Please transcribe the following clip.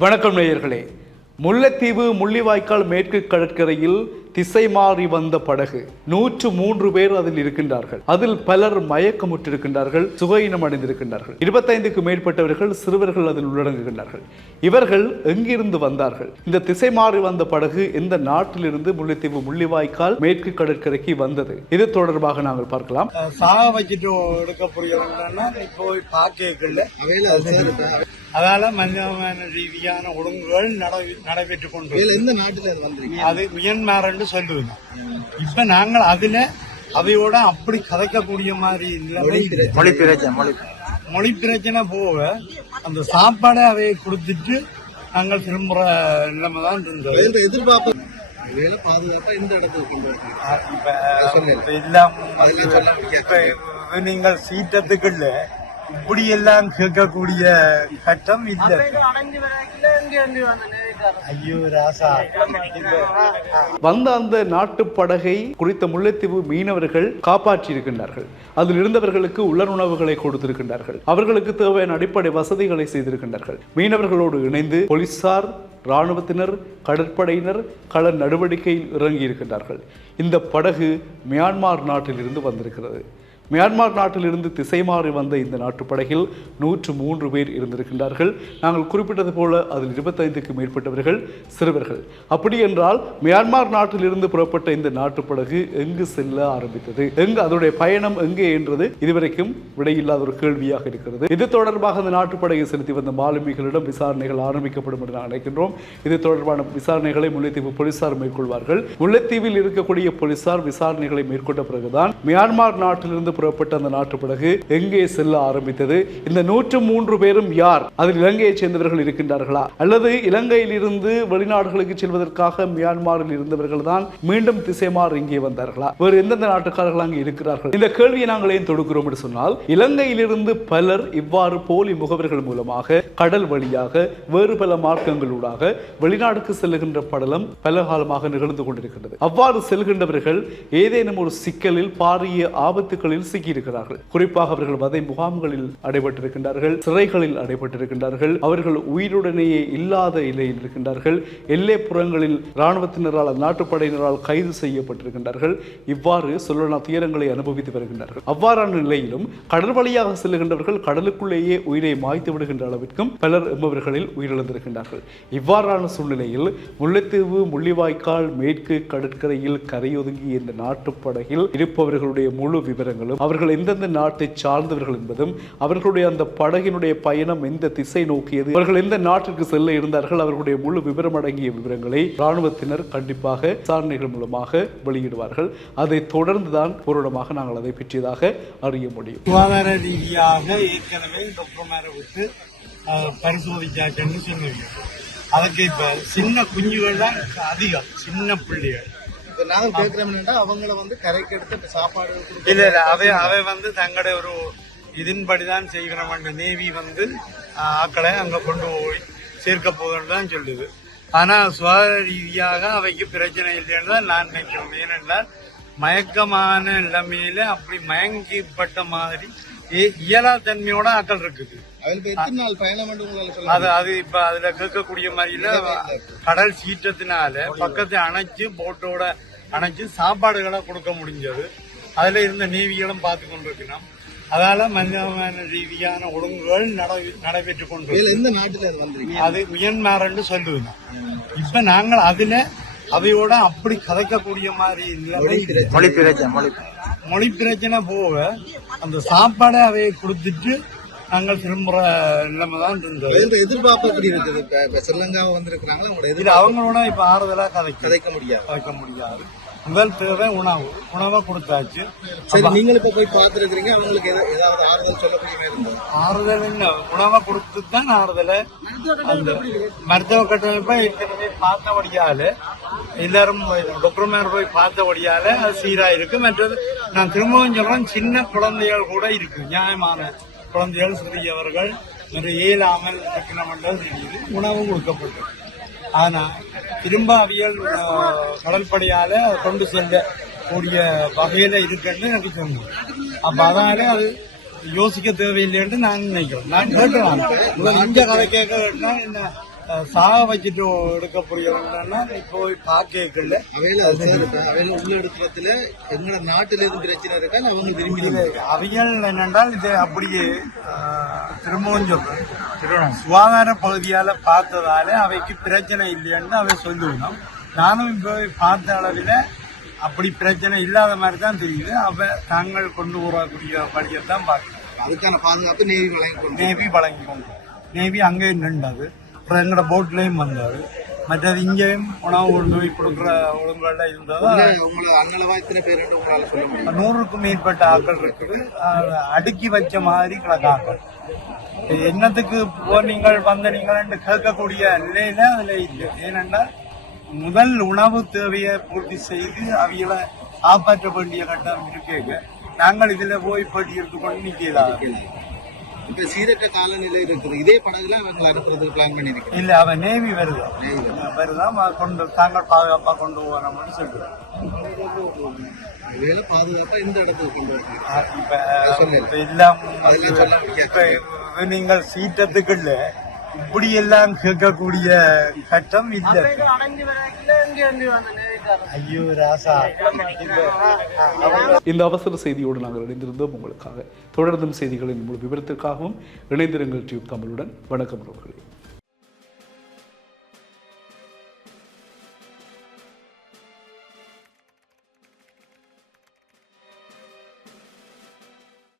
வணக்கம் நேயர்களே. முல்லைத்தீவு முள்ளிவாய்க்கால் மேற்கு கடற்கரையில் திசை மாறி வந்த படகு. நூற்று மூன்று பேர் அதில் இருக்கின்றார்கள். அதில் பலர் மயக்கமுற்றிருக்கின்றார்கள் சுகையினம் அடைந்திருக்கின்றார்கள். இருபத்தைந்துக்கு மேற்பட்டவர்கள் சிறுவர்கள் அதில் உள்ளடங்குகின்றார்கள். இவர்கள் எங்கிருந்து வந்தார்கள்? இந்த திசை மாறி வந்த படகு எந்த நாட்டிலிருந்து முல்லைத்தீவு முள்ளிவாய்க்கால் மேற்கு கடற்கரைக்கு வந்தது? இது தொடர்பாக நாங்கள் பார்க்கலாம். சாக வச்சுட்டு எடுக்க புரியலன்னா போய் பார்க்கல அதால மனிதமான ரீதியான ஒழுங்குகள் நட- நடைபெற்றுக் கொண்டு எந்த நாட்டுல அது வந்திருக்கு? அது மியன்மார்ன்னு சொல்லுவேன் இப்ப நாங்கள் அதுல அவையோட அப்படி கதைக்கக்கூடிய மாதிரி. மொழி பிரச்சனை மொழி பிரச்சனை போக அந்த சாப்பாடை அவையை கொடுத்துட்டு நாங்கள் திரும்புற நிலைமை தான் இருந்தது. என்ற எதிர்பார்ப்பு பாதுகாப்பா இந்த இடத்துக்கு எல்லாம் நீங்கள் சீட்டத்துக்குள்ள இப்படி எல்லாம் கேட்கக்கூடிய கட்டம் இல்லை. ஐயோ ராசா. இப்ப வந்த அந்த நாட்டு படகை குறித்த முல்லைத்தீவு மீனவர்கள் காப்பாற்றி இருக்கின்றார்கள் அதில் இருந்தவர்களுக்கு உலருணவுகளை கொடுத்திருக்கின்றார்கள். அவர்களுக்கு தேவையான அடிப்படை வசதிகளை செய்திருக்கின்றார்கள். மீனவர்களோடு இணைந்து போலீசார் இராணுவத்தினர் கடற்படையினர் கள நடவடிக்கையில் இறங்கி இருக்கின்றார்கள் இந்த படகு மியான்மார் நாட்டிலிருந்து வந்திருக்கிறது. மியான்மர் நாட்டிலிருந்து திசை மாறி வந்த இந்த நாட்டுப்படையில் நூற்று மூன்று பேர் இருந்திருக்கின்றார்கள். நாங்கள் குறிப்பிட்டது போல அதில் இருபத்தைந்துக்கு மேற்பட்டவர்கள் சிறுவர்கள். அப்படி என்றால் மியான்மர் நாட்டிலிருந்து புறப்பட்ட இந்த நாட்டுப்படகு எங்கு செல்ல ஆரம்பித்தது? எங்கு அதனுடைய பயணம் எங்கே என்றது இதுவரைக்கும் விடையில்லாத ஒரு கேள்வியாக இருக்கிறது. இது தொடர்பாக அந்த நாட்டுப்படையை செலுத்தி வந்த மாலுமிகளிடம் விசாரணைகள் ஆரம்பிக்கப்படும் என்று நான் நினைக்கின்றோம். இது தொடர்பான விசாரணைகளை முல்லைத்தீவு போலீசார் மேற்கொள்வார்கள். முல்லைத்தீவில் இருக்கக்கூடிய போலீசார் விசாரணைகளை மேற்கொண்ட பிறகுதான் மியான்மர் நாட்டிலிருந்து புறப்பட்ட அந்த நாட்டு படகு எங்கே செல்ல ஆரம்பித்தது? இந்த நூற்று மூன்று பேரும் யார்? அதில் இலங்கையைச் சேர்ந்தவர்கள் இருக்கின்றார்களா? அல்லது இலங்கையில் இருந்து வெளிநாடுகளுக்கு செல்வதற்காக மியான்மரில் இருந்தவர்கள் தான் மீண்டும் திசை இங்கே வந்தார்களா? வேறு எந்தெந்த நாட்டுக்காரர்கள் அங்கே இருக்கிறார்கள்? இந்த கேள்வியை நாங்கள் ஏன் தொடுக்கிறோம் என்று சொன்னால் இலங்கையிலிருந்து பலர் இவ்வாறு போலி முகவர்கள் மூலமாக கடல் வழியாக வேறு பல மார்க்கங்களூடாக வெளிநாடுக்கு செல்லுகின்ற படலம் பல காலமாக நிகழ்ந்து கொண்டிருக்கின்றது. அவ்வாறு செல்கின்றவர்கள் ஏதேனும் ஒரு சிக்கலில் பாரிய ஆபத்துகளில் சிக்கியிருக்கிறார்கள். குறிப்பாக அவர்கள் வதை முகாம்களில் அடைபட்டிருக்கின்றார்கள் சிறைகளில் அடைபட்டிருக்கின்றார்கள். அவர்கள் உயிருடனேயே இல்லாத நிலையில் இருக்கின்றார்கள். எல்லை புறங்களில் இராணுவத்தினரால் நாட்டுப்படையினரால் கைது செய்யப்பட்டிருக்கின்றார்கள். இவ்வாறு சொல்லலாம் துயரங்களை அனுபவித்து வருகின்றார்கள். அவ்வாறான நிலையிலும் கடல் வழியாக செல்லுகின்றவர்கள் கடலுக்குள்ளேயே உயிரை மாய்த்து விடுகின்ற அளவிற்கும் பலர் என்பவர்களில் உயிரிழந்திருக்கின்றார்கள். இவ்வாறான சூழ்நிலையில் முல்லைத்தீவு முள்ளிவாய்க்கால் மேற்கு கடற்கரையில் கரையொதுங்கி இந்த நாட்டுப்படகில் இருப்பவர்களுடைய முழு விவரங்களும் அவர்கள் எந்தெந்த நாட்டை சார்ந்தவர்கள் என்பதும் அவர்களுடைய அந்த படகினுடைய பயணம் எந்த திசை நோக்கியது அவர்கள் எந்த நாட்டிற்கு செல்ல இருந்தார்கள் அவர்களுடைய முழு விவரம் அடங்கிய விவரங்களை இராணுவத்தினர் கண்டிப்பாக விசாரணைகள் மூலமாக வெளியிடுவார்கள். அதை தொடர்ந்துதான் பூரணமாக நாங்கள் அதை பற்றியதாக அறிய முடியும். சுகாதார ரீதியாக ஏற்கனவே டாக்டர்மாரை விட்டு பரிசோதிச்சாச்சுன்னு சொன்னீங்க. அதுக்கு இப்ப சின்ன குஞ்சுகள் தான் அதிகம் சின்ன பிள்ளைகள். நாங்க என்னன்னா அவங்கள வந்து கரைக்கு எடுத்து சாப்பாடு இல்ல இல்ல அவை அவை வந்து தங்களுடைய ஒரு இதன்படிதான் செய்கிறோம் நேவி வந்து ஆக்களை அங்க கொண்டு போய் சேர்க்க போதுன்னு தான் சொல்லுது. ஆனா சுகாதார ரீதியாக அவைக்கு பிரச்சனை இல்லைன்னு தான் நான் நினைக்கிறோம். ஏனென்றால் மயக்கமான நிலைமையில அப்படி மயங்கிப்பட்ட மாதிரி இ- இயலா தன்மையோட ஆக்கள் இருக்குது. என்று அது அது இப்ப அதுல கேட்கக்கூடிய மாதிரில கடல் சீற்றத்தினால பக்கத்தை அணைச்சு போட்டோட அணைச்சு சாப்பாடுகளை கொடுக்க முடிஞ்சது. அதுல இருந்த நேவிகளும் பார்த்து கொண்டிருக்கணும் அதால மனிதமான ரீதியான ஒழுங்குகள் நட- நடைபெற்றுக் கொண்டு எந்த நாட்டுல அது வந்திருக்கு? அது மியன்மார்ன்னு சொல்லுவேன் இப்ப நாங்கள் அதுல அவையோட அப்படி கதைக்கக்கூடிய மாதிரி. மொழி பிரச்சனை மொழி மொழி பிரச்சனை போக அந்த சாப்பாடை அவையை கொடுத்துட்டு நாங்கள் திரும்புற நிலைமை தான் இருந்தது. என்ற எதிர்பார்ப்பு எப்படி இருக்குது? இப்ப இப்ப ஸ்ரீலங்காவை வந்திருக்கிறாங்களா? உங்களோட அவங்களோட இப்ப ஆறுதலா கதைக்க. கதைக்க முடியாது. கதைக்க முடியாது. முதல் தேவை உணவு. உணவை கொடுத்தாச்சு. சரி நீங்கள் இப்ப போய் பார்த்திருக்கிறீங்க. அவங்களுக்கு ஏதா- ஏதாவது ஆறுதல் சொல்லக்கூடிய ஆறுதல் என்ன உணவை கொடுத்து தான் ஆறுதலை அந்த மருத்துவ கட்டமைப்பை ஏற்கனவே பார்த்தபடியால எல்லாரும் டாக்டர்மார் போய் பார்த்தபடியால அது சீரா இருக்கு மற்றது நான் திரும்பவும் சொல்றேன் சின்ன குழந்தைகள் கூட இருக்கு. நியாயமான குழந்தைகள் சிறியவர்கள் ஒரு இயலாமல் இருக்கணும்ன்றது தெரியுது உணவு கொடுக்கப்பட்டது. ஆனால் திரும்ப அவியல் கடற்படையால் கொண்டு செல்ல கூடிய வகையில் இருக்குன்னு எனக்கு தோணும் அப்ப அதனால அது யோசிக்க தேவையில்லைன்ட்டு நான் நினைக்கிறேன். நான் கேட்டுறேன் முதல் கதை கேட்க என்ன? சாக வச்சுட்டு எடுக்கக்கூடியவங்கன்னா போய் அவையில உள்ள இடத்துல எங்களோட நாட்டுல எதுவும் பிரச்சனை இருக்கா அவங்க விரும்பி? அவியல் என்னென்றால் இது அப்படியே திரும்பவும் சொல்றேன். சுகாதார பகுதியால பார்த்ததால அவைக்கு பிரச்சனை இல்லைன்னு அவை சொல்லிவிடும் நானும் இப்போ பார்த்த அளவில் அப்படி பிரச்சனை இல்லாத மாதிரி தான் தெரியுது. அவ தாங்கள் கொண்டு வரக்கூடிய படியை தான் பார்க்கிறேன் அதுக்கான பாதுகாப்பு நேவி வழங்கி நேவி வழங்கி கொண்டு நேவி அங்கே நின்றது. அப்புறம் எங்களோட போட்லேயும் வந்தாரு. மற்றது இங்கேயும் உணவு கொண்டு போய் கொடுக்குற ஒழுங்குகள்லாம் இருந்தது? நூறுக்கும் மேற்பட்ட ஆக்கள் இருக்குது. அடுக்கி வச்ச மாதிரி கணக்காக்கள் என்னத்துக்கு இப்போ நீங்கள் வந்த நீங்கள் கேட்கக்கூடிய நிலையில அதுல இல்லை. ஏனென்றால் முதல் உணவு தேவையை பூர்த்தி செய்து அவைகளை காப்பாற்ற வேண்டிய கட்டம் இருக்கேங்க. நாங்கள் இதுல போய் போட்டி எடுத்துக்கொண்டு நிக்கலாம் இப்ப சீரற்ற காலநிலை இருக்குது. இதே படகுல அவங்க அனுப்புறதுக்கு பிளான் பண்ணிருக்கேன் இல்ல அவன் நேவி வருதா. வருதான் கொண்டு தாங்கள் பாதுகாப்பா கொண்டு போறோம்னு சொல்றேன் வேலை பாதுகாப்பா இந்த இடத்துக்கு கொண்டு இப்ப எல்லாம் இப்ப நீங்கள் சீட்டத்துக்குள்ள இப்படி எல்லாம் கேட்கக்கூடிய கட்டம் இல்லை. ஐயோ ராசா. இந்த அவசர செய்தியோடு நாங்கள் இணைந்திருந்தோம் உங்களுக்காக. தொடர்ந்தும் செய்திகளின் முழு விவரத்திற்காகவும் இணைந்திருங்கள் டியூப் தமிழுடன். வணக்கம் உறவுகளே